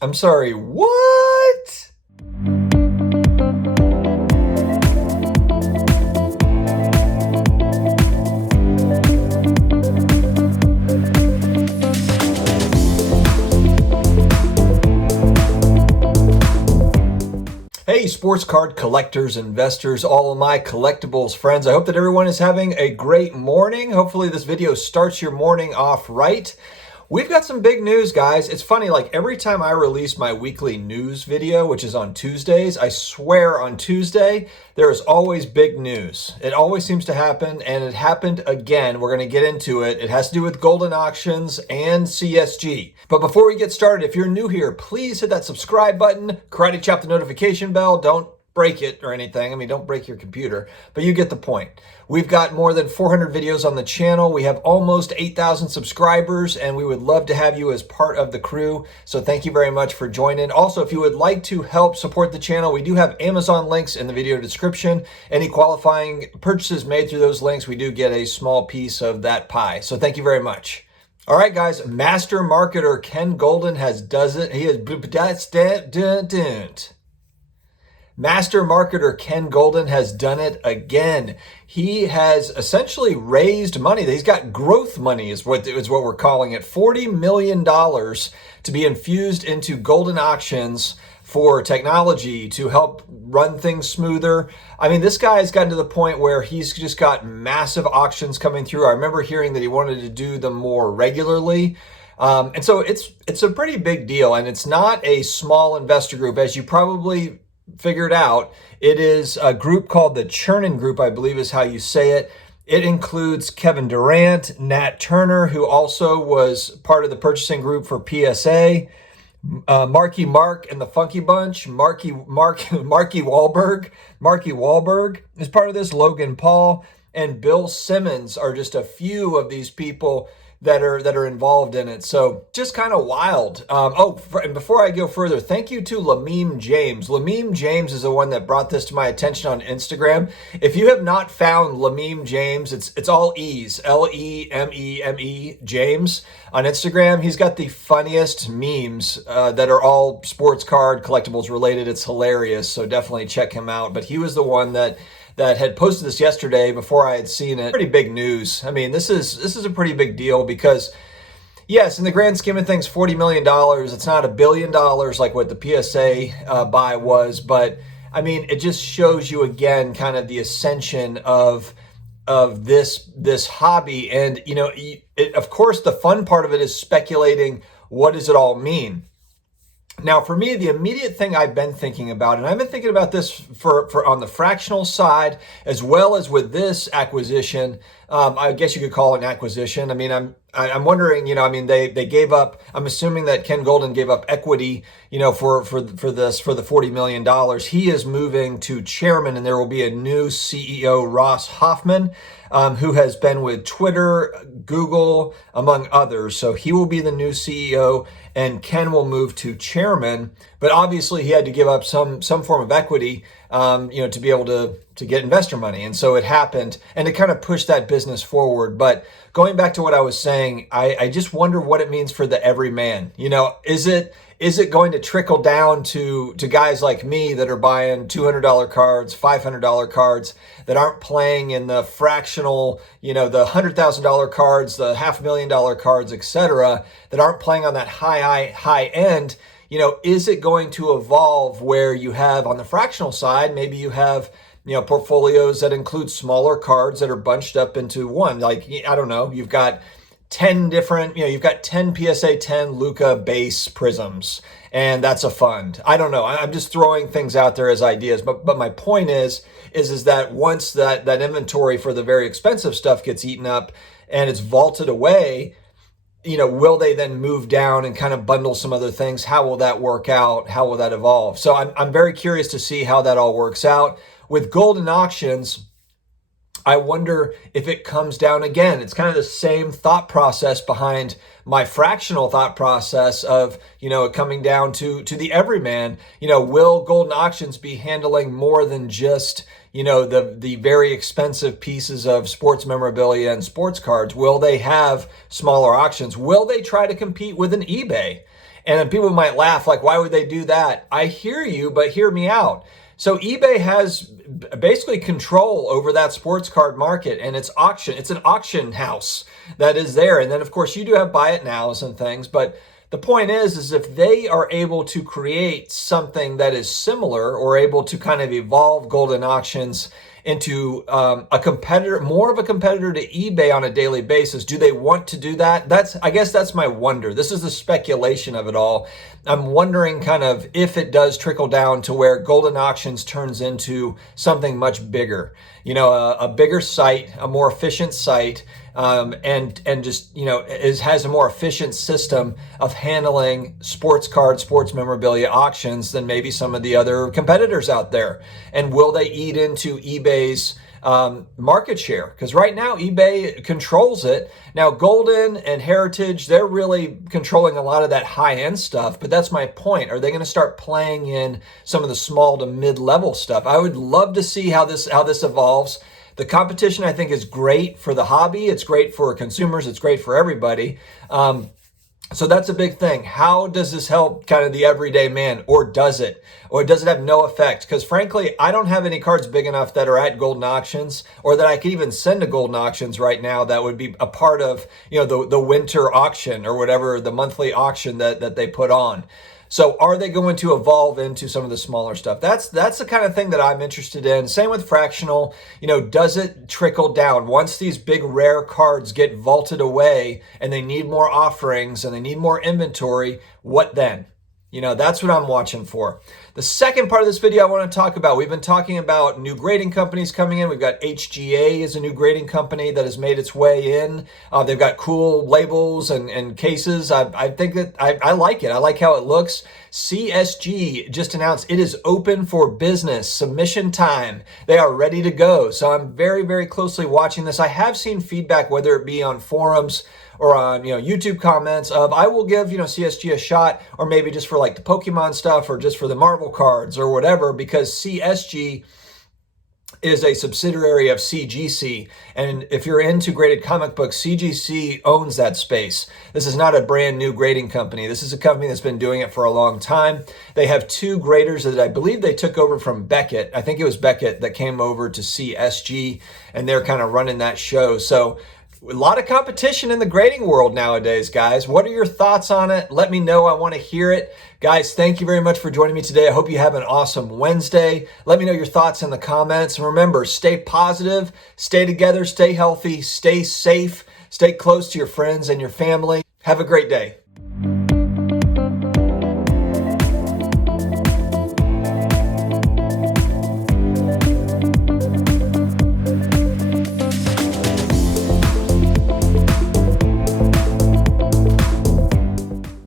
I'm sorry, what? Hey, sports card collectors, investors, all of my collectibles friends. I hope that everyone is having a great morning. Hopefully this video starts your morning off right. We've got some big news, guys. It's funny, like every time I release my weekly news video, which is on Tuesdays, I swear on Tuesday, there is always big news. It always seems to happen, and it happened again. We're going to get into it. It has to do with Goldin Auctions and CSG. But before we get started, if you're new here, please hit that subscribe button, karate chop the notification bell. Don't break it or anything. I mean, don't break your computer, but you get the point. We've got more than 400 videos on the channel. We have almost 8,000 subscribers, and we would love to have you as part of the crew. So thank you very much for joining. Also, if you would like to help support the channel, we do have Amazon links in the video description. Any qualifying purchases made through those links, we do get a small piece of that pie. So thank you very much. All right, guys, master marketer Ken Goldin Master marketer Ken Goldin has done it again. He has essentially raised money. He's got growth money is what we're calling it. $40 million to be infused into Goldin Auctions for technology to help run things smoother. I mean, this guy has gotten to the point where he's just got massive auctions coming through. I remember hearing that he wanted to do them more regularly. And so it's a pretty big deal, and it's not a small investor group, as you probably figured out. It is a group called the Chernin Group, I believe is how you say it. It includes Kevin Durant, Nat Turner, who also was part of the purchasing group for PSA, Marky Mark and the Funky Bunch, Marky Wahlberg is part of this, Logan Paul, and Bill Simmons are just a few of these people that are involved in it. So just kind of wild. And before I go further, thank you to Lameme James. Lameme James is the one that brought this to my attention on Instagram. If you have not found Lameme James, it's all E's, Lememe James on Instagram. He's got the funniest memes that are all sports card collectibles related. It's hilarious. So definitely check him out. But he was the one that had posted this yesterday before I had seen it. Pretty big news. I mean, this is a pretty big deal because, yes, in the grand scheme of things, $40 million, it's not $1 billion like what the PSA buy was, but I mean, it just shows you again kind of the ascension of this hobby. And, you know, of course, the fun part of it is speculating, what does it all mean? Now, for me, the immediate thing I've been thinking about, and I've been thinking about this for on the fractional side, as well as with this acquisition, I guess you could call it an acquisition. I mean, I'm wondering, you know, I mean, they gave up, I'm assuming that Ken Goldin gave up equity, you know, for the $40 million. He is moving to chairman, and there will be a new CEO, Ross Hoffman, who has been with Twitter, Google, among others. So he will be the new CEO, and Ken will move to chairman. But obviously he had to give up some form of equity, you know, to be able to get investor money. And so it happened, and it kind of pushed that business forward. But going back to what I was saying, I just wonder what it means for the everyman. You know, is it going to trickle down to guys like me that are buying $200 cards, $500 cards, that aren't playing in the fractional, you know, the $100,000 cards, the $500,000 cards, etc., that aren't playing on that high end? You know, is it going to evolve where you have on the fractional side, maybe you have, you know, portfolios that include smaller cards that are bunched up into one? Like, I don't know, you've got 10 different, you know, you've got 10 PSA 10 Luca base prisms, and that's a fund. I don't know. I'm just throwing things out there as ideas. But my point is that once that inventory for the very expensive stuff gets eaten up and it's vaulted away, you know, will they then move down and kind of bundle some other things? How will that work out? How will that evolve? So I'm very curious to see how that all works out. With Goldin Auctions, I wonder if it comes down again. It's kind of the same thought process behind my fractional thought process of, you know, coming down to the everyman. You know, will Goldin Auctions be handling more than just, you know, the very expensive pieces of sports memorabilia and sports cards? Will they have smaller auctions? Will they try to compete with an eBay? And then people might laugh, like, why would they do that? I hear you, but hear me out. So eBay has basically control over that sports card market, and it's an auction house that is there. And then of course you do have buy it nows and things, but the point is if they are able to create something that is similar or able to kind of evolve Goldin Auctions into a competitor, more of a competitor to eBay on a daily basis, do they want to do that? I guess that's my wonder. This is the speculation of it all. I'm wondering kind of if it does trickle down to where Goldin Auctions turns into something much bigger, a bigger site, a more efficient site, and just, has a more efficient system of handling sports cards, sports memorabilia auctions than maybe some of the other competitors out there. And will they eat into eBay's market share? Because right now eBay controls it. Now Goldin and Heritage, they're really controlling a lot of that high-end stuff, but that's my point. Are they going to start playing in some of the small to mid-level stuff? I would love to see how this evolves. The competition, I think, is great for the hobby. It's great for consumers. It's great for everybody. So that's a big thing. How does this help kind of the everyday man, or does it? Or does it have no effect? Because frankly, I don't have any cards big enough that are at Goldin Auctions, or that I could even send to Goldin Auctions right now that would be a part of, the winter auction or whatever, the monthly auction that they put on. So are they going to evolve into some of the smaller stuff? That's the kind of thing that I'm interested in. Same with fractional. Does it trickle down? Once these big rare cards get vaulted away and they need more offerings and they need more inventory, what then? That's what I'm watching for. The second part of this video I want to talk about, we've been talking about new grading companies coming in. We've got HGA is a new grading company that has made its way in. They've got cool labels and cases. I think that I like it. I like how it looks. CSG just announced it is open for business. Submission time. They are ready to go. So I'm very, very closely watching this. I have seen feedback, whether it be on forums or on YouTube comments of I will give CSG a shot, or maybe just for like the Pokemon stuff or just for the Marvel cards or whatever, because CSG is a subsidiary of CGC, and if you're into graded comic books, CGC owns that space. This is not a brand new grading company. This is a company that's been doing it for a long time. They have two graders that I believe they took over from Beckett. I think it was Beckett that came over to CSG, and they're kind of running that show. So a lot of competition in the grading world nowadays, guys. What are your thoughts on it? Let me know. I want to hear it. Guys, thank you very much for joining me today. I hope you have an awesome Wednesday. Let me know your thoughts in the comments. And remember, stay positive, stay together, stay healthy, stay safe, stay close to your friends and your family. Have a great day.